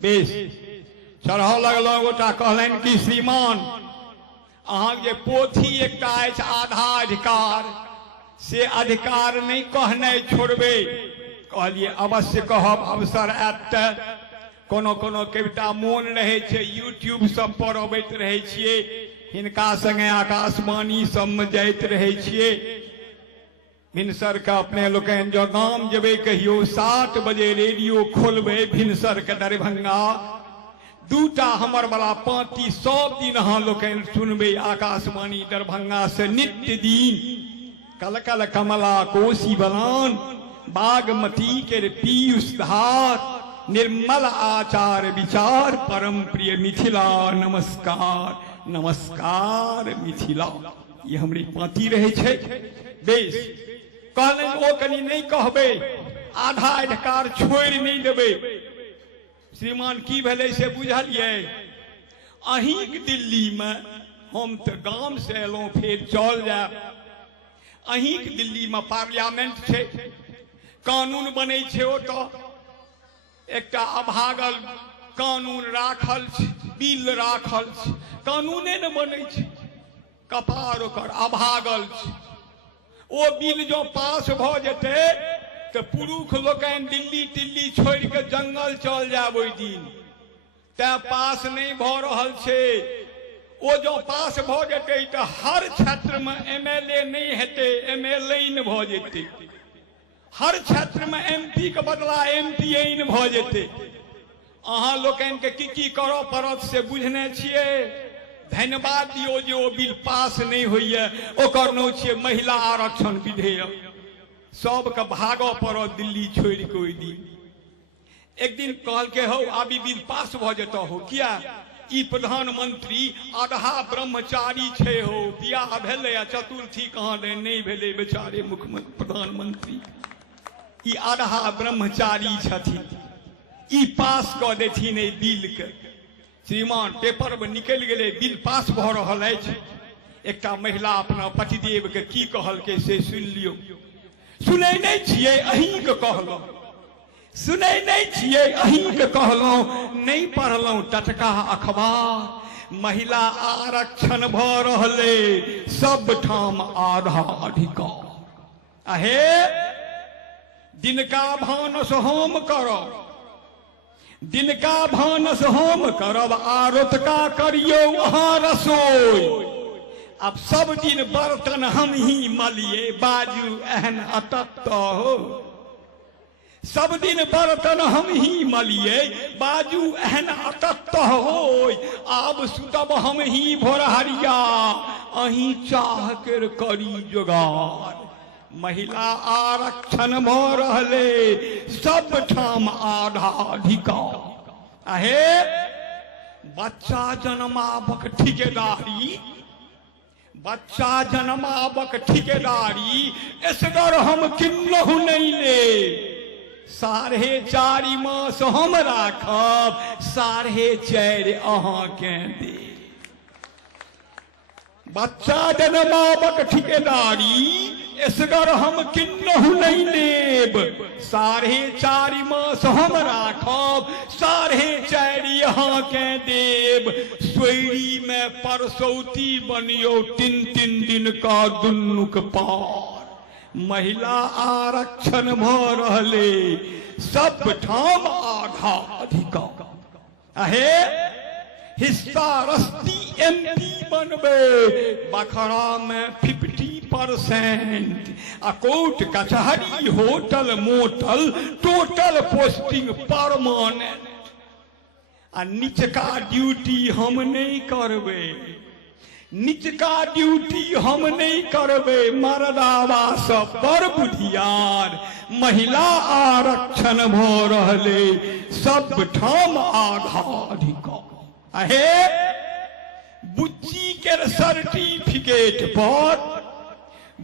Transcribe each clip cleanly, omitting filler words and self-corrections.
Base चढ़ लगल गोटा कहलन कि श्रीमान अहाँ जे पोथी एकटा अछि आधा अधिकार से अधिकार नहीं कहने छोड़बे। कहलिए अवश्य कहब, अवसर आयत त कोनो कोनो कविता मोन रहे छे यूट्यूब सब पर अबैत रहे छिए, हिनका संगे आकाशवाणी सब में जाइत रहे छिए। भिनसर का अपने लोकन जो गाम जेबे कहियो 7 बजे रेडियो खोलबे भिनसर के दरभंगा, दूटा हमर वाला पांती सब दिन अहाँ लोकन सुनबे आकाशवाणी दरभंगा से नित्य दिन। कल कल कमला कोसी बलान बागमती के पीयूष धार, निर्मल आचार विचार परम प्रिय मिथिला नमस्कार नमस्कार मिथिला। ये हमारी पाती रहे छे। बेस कहलन ओ कनी नहीं कहबे, आधा अधिकार छोड़ नहीं देबे। श्रीमान की भेले से बुझलिए? अहींक दिल्ली में हम तो गांव से एलों फिर चल जाब। अहींक दिल्ली में पार्लियामेंट छे, कानून बने छे, ओ तो एकटा अभागल कानून राखल छे, बिल राखल छे, कानूने न बने छे, कपार ओकर अभागल छे। ओ बिल जो पास भ जेते तो पुरुष लोकन दिल्ली तिल्ली छोड़ के जंगल चल जाब ओई दिन। ते पास नहीं भ रहल छे। ओ जो पास भ जेते तो हर क्षेत्र में एमएलए नहीं हेते, एमएलए भ जेते। हर क्षेत्र में एमपी के बदला एमपी भ जेते। अहाँ लोकन के की करऽ पड़त से बुझने छिए। धन्यवाद दियो जे ओ बिल पास नहीं होइए। ओकर नाम छिए महिला आरक्षण विधेयक। सबके भागऽ पड़त दिल्ली छोड़ के ओई दिन। एक दिन कहल के हो आबी बिल पास भ जेता हो, किया ई प्रधानमंत्री आधा ब्रह्मचारी छे हो, बियाह भेले आ चतुर्थी कहाँ दे नहीं भेले बेचारे मुख्यमंत्री प्रधानमंत्री। ई आधा ब्रह्मचारी छथिन, ई पास क देथिन ए बिल के। श्रीमान पेपर में निकल गए बिल पास भ रहल अछि। एकटा महिला अपना पतिदेव के की कहल के से सुन लियो। सुनै नहीं छिए अहीं के कहलौं, सुनै नहीं छिए अहीं के कहलौं, नहीं पढ़लौं टटका अखबार। महिला आरक्षण भ रहले, सब ठाम आधा अधिकार। आहे दिनका भानस होम करब, दिनका भानस होम करब, आरतका करियो अहाँ रसोई। अब सब दिन बर्तन हम ही मलिए, बाजू एहन अतत हो। सब दिन बर्तन हम ही मलिए, बाजू एहन अतत हो। आब सुतब हम ही भोरहरिया, अहीं चाह कर करी जोगार। महिला आरक्षण भ रहले, सब ठाम आधा अधिकार। आहे बच्चा जन्माबक ठिकेदारी, बच्चा जन्माबक ठिकेदारी असगर हम किन्नहु नहीं ले। 4.5 मास हम राखब, 4.5 अहाँ के दे। बच्चा जन्माबक ठिकेदारी असगर हम किन्नहु नहीं लेब। 4.5 मास हम राखब, 4.5 अहाँ के देब। सोयरी में परसौती बनियो, 3 दिन का दुन्नुक पार। महिला आरक्षण भ रहले, सब ठाम आधा अधिकार। आहे हिस्सा रस्ती एमपी बनबे, बखरा में 50%। आ कोर्ट कचहरी hotel motel total posting permanent. आ निचका ड्यूटी हम नहीं करबे, निचका ड्यूटी हम नहीं करबे। मर्दावा सब बड़ बुधियार, महिला आरक्षण भ रहले, सब ठाम आधा अधिकार। आहे बुच्ची के सर्टिफिकेट पर,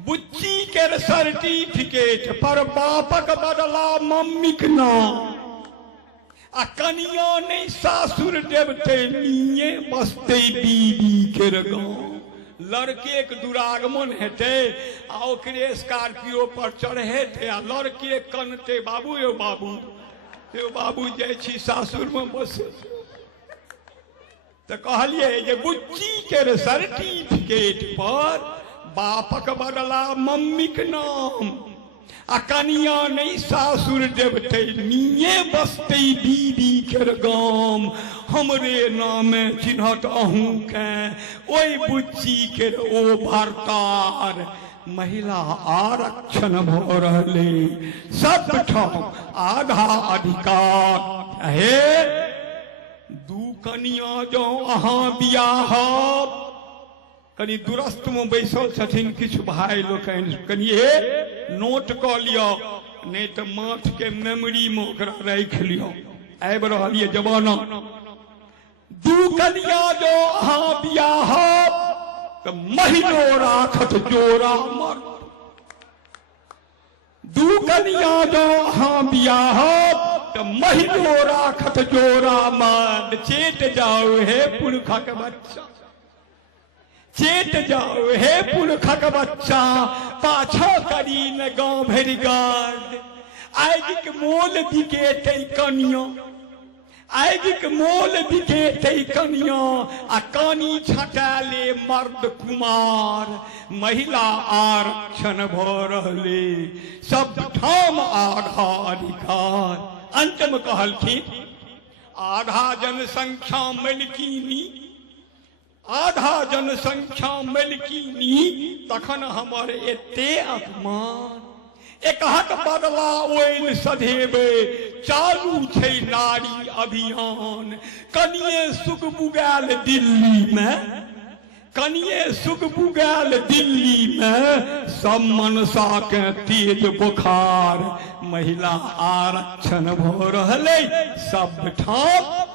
बुच्ची के सर्टिफिकेट पर बापक बदला मम्मीक नाम। आ कनिया नहीं सासुर देवते, मिये बसते बीबी के गाँव। लड़के के दुरागमन हेते आ ओकरे स्कॉर्पियो पर चढ़ेते, आ लड़के कनते बाबू यो बाबू हे बाबू जाइ छी सासुर में बस तो कहलिए जे बुच्ची के सर्टिफिकेट पर बापक बदला मम्मी के नाम आ कनिया नहीं सासुर देवते निये बसते दीदी के गाम हमरे नामे चिन्हत अहूँ के ओई बुच्ची के ओ भरतार महिला आरक्षण भ रहले सब ठाम आधा अधिकार हे दू कनिया जो अहाँ बियाह कनी दुरस्त में बैसल छथिन किछु भाई लोकनि कनिए नोट क लियो नहीं तो माथ के मेमोरी में ओकरा राख लियो आब रहलिए जमाना दू कनिया जो अहाँ बियाह तो महीनो राखत जोरा मर दू कनिया जो अहाँ बियाह तो महीनो राखत जोरा मर चेत जाओ हे पुरखक बच्चा चेत जाओ हे पुरखक बच्चा पाछा करी न गांव भरि गार्ड आगि मोल दिके तै कनिया आगि मोल दिके तै कनिया आ कानी छटाले मर्द कुमार महिला आरक्षण भ रहले सब ठाम आधा अधिकार अंत में कहलखिन आधा जनसंख्या मलकीनी आधा जनसंख्या मलकीनी तखन हमर एते अपमान एकहक बदला ओइल सधेबे चालू छै नारी अभियान कनिए सुख बुगाल दिल्ली में कनिए सुख बुगाल दिल्ली में सब मनसा के तेज बुखार महिला आरक्षण भ रहले सब ठाम